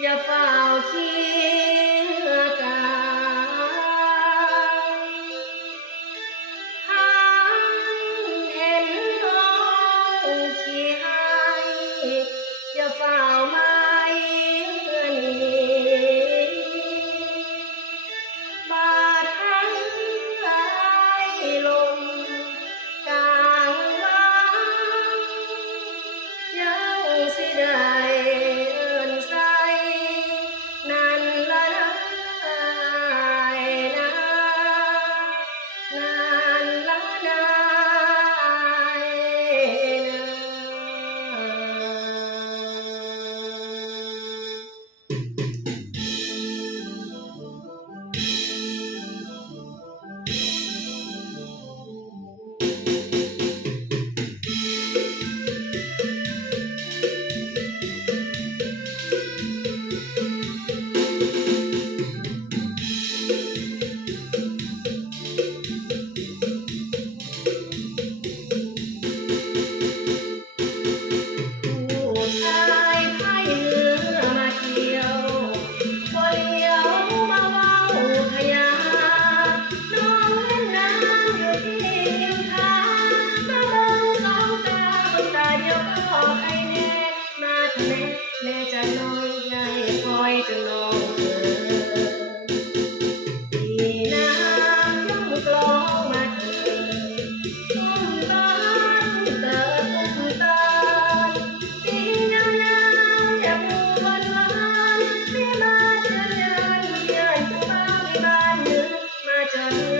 อย่าเฝ้าคิดกันหันเห็นน้องขี้อายอย่าเฝ้ามาได้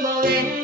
Thank you.